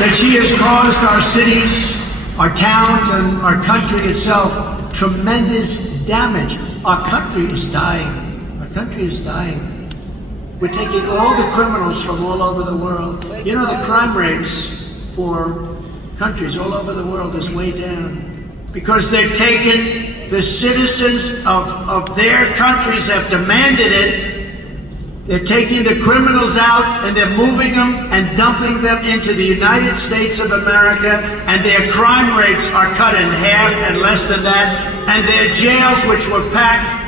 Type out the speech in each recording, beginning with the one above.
that she has caused our cities, our towns, and our country itself tremendous damage. Our country is dying. Our country is dying. We're taking all the criminals from all over the world. You know, the crime rates for countries all over the world is way down because they've taken the citizens of their countries have demanded it. They're taking the criminals out and they're moving them and dumping them into the United States of America, and their crime rates are cut in half and less than that, and their jails, which were packed,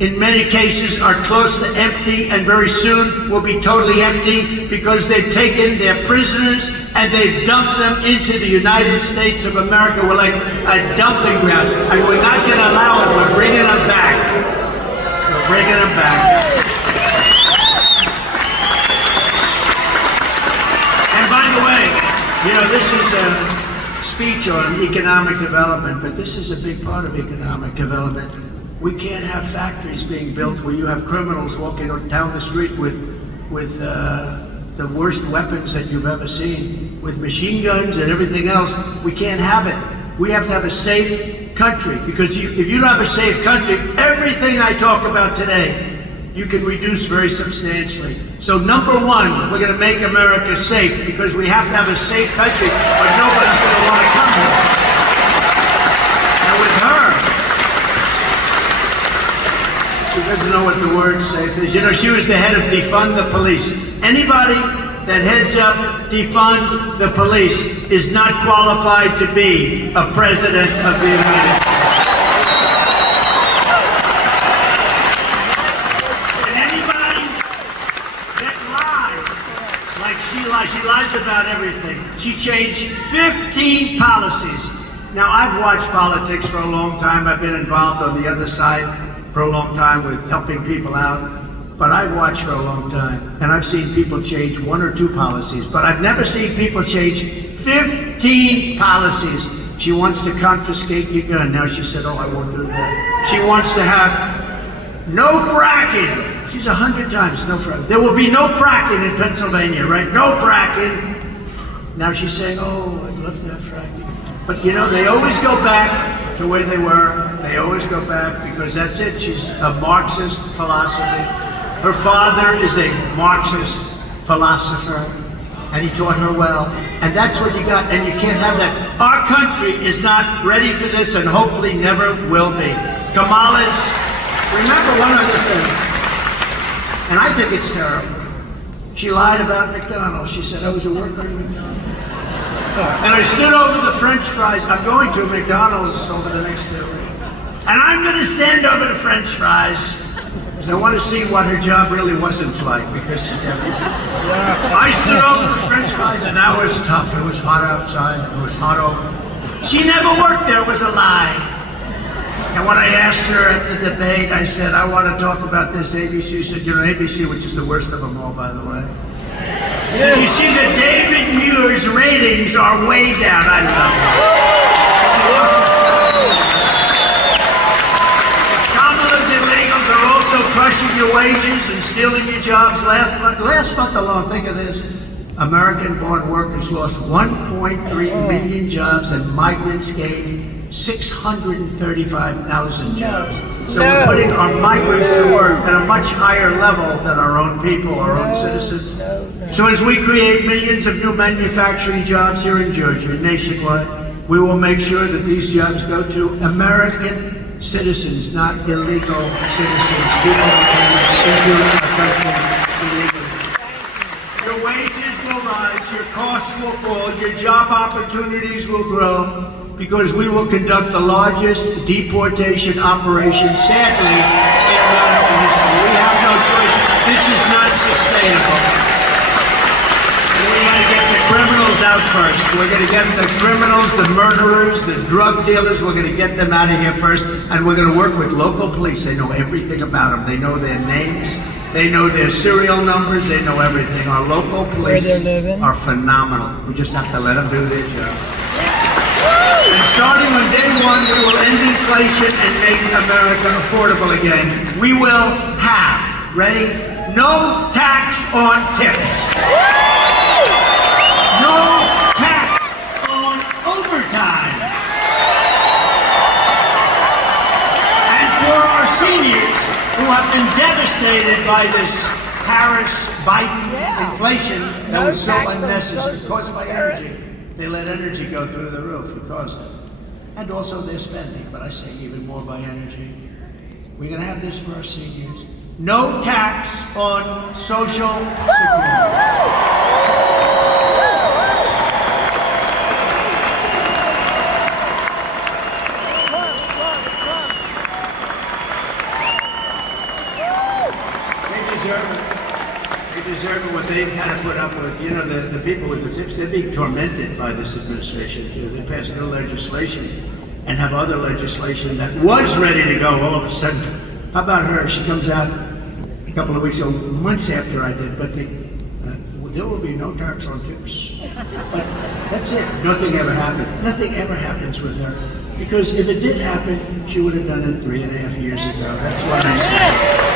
in many cases are close to empty and very soon will be totally empty because they've taken their prisoners and they've dumped them into the United States of America. We're like a dumping ground, and we're not going to allow it. We're bringing them back. We're bringing them back. And by the way, you know, this is a speech on economic development, but this is a big part of economic development. We can't have factories being built where you have criminals walking down the street with the worst weapons that you've ever seen, with machine guns and everything else. We can't have it. We have to have a safe country, because if you don't have a safe country, everything I talk about today, you can reduce very substantially. So number one, we're going to make America safe, because we have to have a safe country, but nobody's going to want to come here. And with her, she doesn't know what the word safe is. You know, she was the head of Defund the Police. Anybody that heads up Defund the Police is not qualified to be a president of the United States. And anybody that lies, like she lies about everything. She changed 15 policies. Now, I've watched politics for a long time. I've been involved on the other side for a long time with helping people out, but I've watched for a long time, and I've seen people change one or two policies, but I've never seen people change 15 policies. She wants to confiscate your gun. Now she said, oh, I won't do that. She wants to have no fracking. She's 100 times no fracking. There will be no fracking in Pennsylvania, right? No fracking. Now she's saying, oh, I'd love to have fracking. But you know, they always go back to where they were. They always go back because that's it. She's a Marxist philosophy. Her father is a Marxist philosopher, and he taught her well. And that's what you got, and you can't have that. Our country is not ready for this, and hopefully never will be. Kamala's, remember one other thing, and I think it's terrible. She lied about McDonald's. She said, I was a worker at McDonald's. And I stood over the French fries. I'm going to a McDonald's over the next 2 weeks. And I'm going to stand over the French fries because I want to see what her job really wasn't like, because she never. I stood over the French fries, and that was tough. It was hot outside. It was hot over. She never worked there. It was a lie. And when I asked her at the debate, I said, I want to talk about this ABC. She said, you know, ABC, which is the worst of them all, by the way. Did you see that David Muir's ratings are way down? I love it. Kamala's illegals are also crushing your wages and stealing your jobs. Last month alone, think of this, American-born workers lost 1.3 million jobs, and migrants gained 635,000 jobs. So we're putting our migrants to work at a much higher level than our own people, our own citizens. So as we create millions of new manufacturing jobs here in Georgia, nationwide, we will make sure that these jobs go to American citizens, not illegal citizens. People who came into our country illegally. Your wages will rise, your costs will fall, your job opportunities will grow, because we will conduct the largest deportation operation, sadly, in American history. We have no choice. This is not sustainable. And we got to get the criminals out first. We're going to get the criminals, the murderers, the drug dealers, we're going to get them out of here first, and we're going to work with local police. They know everything about them. They know their names. They know their serial numbers. They know everything. Our local police are phenomenal. We just have to let them do their job. And starting on day one, we will end inflation and make America affordable again. We will have, ready? No tax on tips. No frustrated by this Harris-Biden inflation that was so unnecessary, caused by energy. They let energy go through the roof. It caused it. And also their spending, but I say even more by energy. We're going to have this for our seniors. No tax on Social Security. They deserve it, what they've had to put up with. You know, the people with the tips, they're being tormented by this administration, too. They pass new legislation and have other legislation that was ready to go all of a sudden. How about her? She comes out a couple of weeks ago, months after I did, but there will be no tax on tips. But that's it. Nothing ever happened. Nothing ever happens with her. Because if it did happen, she would have done it 3.5 years ago. That's what I said.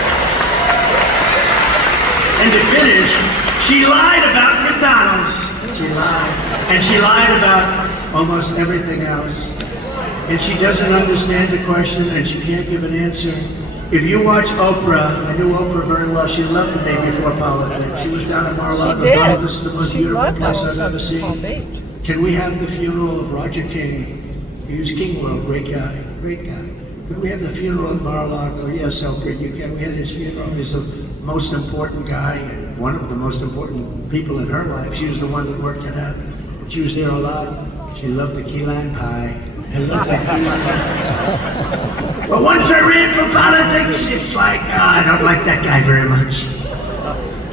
And to finish, she lied about McDonald's. She lied. And she lied about almost everything else. And she doesn't understand the question and she can't give an answer. If you watch Oprah, I knew Oprah very well. She loved me before politics. She was down at Mar-a-Lago. This is the most beautiful place I've ever seen. Can we have the funeral of Roger King? He was King World, great guy, great guy. Could we have the funeral of Mar-a-Lago? Yes, Elfrid, you can. We had his funeral. He's the most important guy and one of the most important people in her life. She was the one that worked it out. She was there a lot. She loved the key lime pie. I love that key lime pie. But once I ran for politics, it's like, I don't like that guy very much.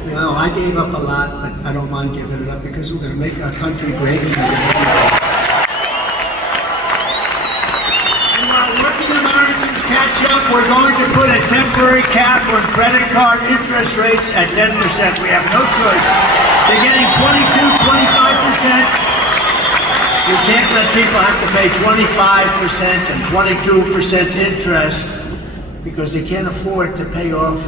No, I gave up a lot, but I don't mind giving it up because we're going to make our country great again. Catch up, we're going to put a temporary cap on credit card interest rates at 10%. We have no choice. They're getting 22, 25%. You can't let people have to pay 25% and 22% interest because they can't afford to pay off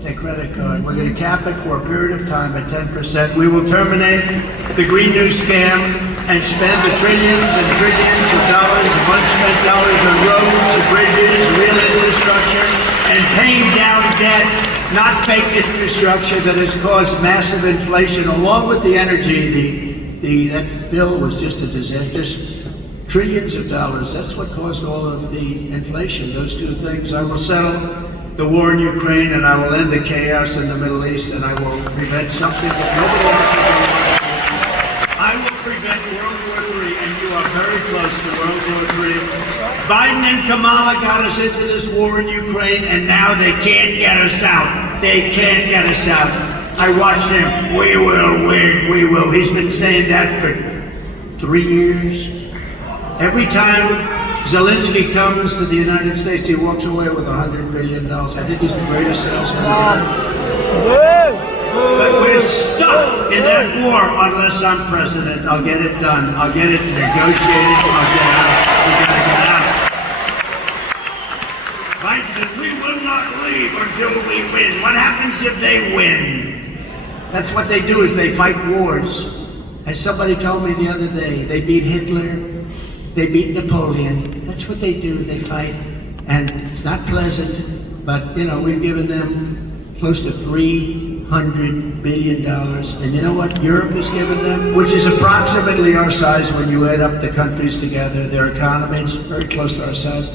their credit card. We're going to cap it for a period of time at 10%. We will terminate the Green New Scam and spend the trillions and trillions of dollars, of unspent dollars on roads, bridges, real infrastructure, and paying down debt, not fake infrastructure that has caused massive inflation, along with the energy. That bill was just a disaster. Just trillions of dollars. That's what caused all of the inflation, those two things. I will settle the war in Ukraine, and I will end the chaos in the Middle East, and I will prevent something that nobody else will do. I will prevent World War III, and you are very close to World War III. Biden and Kamala got us into this war in Ukraine, and now they can't get us out. They can't get us out. I watched him. We will win. We will. He's been saying that for 3 years. Every time Zelensky comes to the United States, he walks away with $100 billion. I think he's the greatest salesman ever. But we're stuck in that war unless I'm president. I'll get it done. I'll get it negotiated. I'll get out. We gotta get out. Biden said, we will not leave until we win. What happens if they win? That's what they do, is they fight wars. As somebody told me the other day, they beat Hitler, they beat Napoleon. That's what they do, they fight. And it's not pleasant, but you know, we've given them close to $300 billion. And you know what Europe has given them? Which is approximately our size when you add up the countries together. Their economy is very close to our size.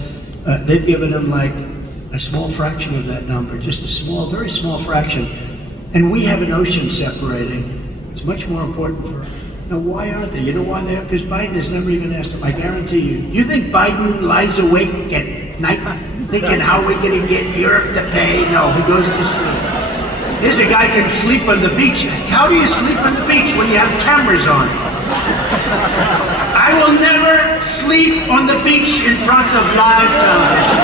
They've given them like a small fraction of that number, just a small, very small fraction. And we have an ocean separating. It's much more important for us. Now, why aren't they? You know why they are? Because Biden has never even asked them. I guarantee you. You think Biden lies awake at night thinking how we're going to get Europe to pay? No, he goes to sleep. Here's a guy can sleep on the beach. How do you sleep on the beach when you have cameras on? I will never sleep on the beach in front of live television.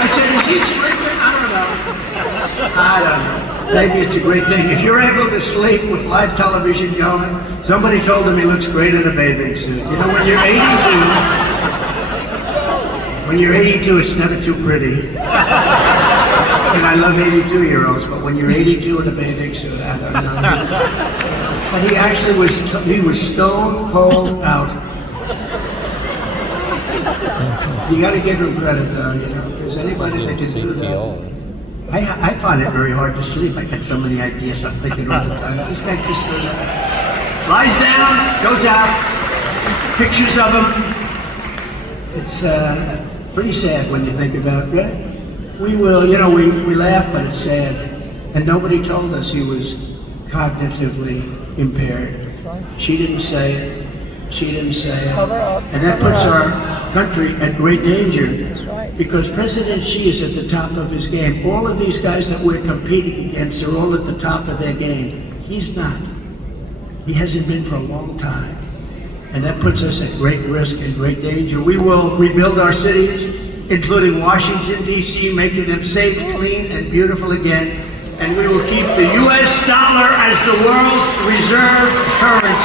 I said, is he sleeping? I don't know. Maybe it's a great thing. If you're able to sleep with live television going, somebody told him he looks great in a bathing suit. You know, when you're 82, it's never too pretty. And I love 82-year-olds, but when you're 82 in a bathing suit, I don't know. But he actually was stone cold out. You got to give him credit, though. You know, if there's anybody that can do that. I find it very hard to sleep. I got so many ideas I'm thinking all the time. This guy just goes out, lies down, goes out, pictures of him. It's pretty sad when you think about it. We will, you know, we laugh, but it's sad. And nobody told us he was cognitively impaired. She didn't say it. She didn't say it. And that puts our country at great danger. Because President Xi is at the top of his game. All of these guys that we're competing against are all at the top of their game. He's not. He hasn't been for a long time. And that puts us at great risk and great danger. We will rebuild our cities, including Washington, D.C., making them safe, clean, and beautiful again. And we will keep the U.S. dollar as the world's reserve currency.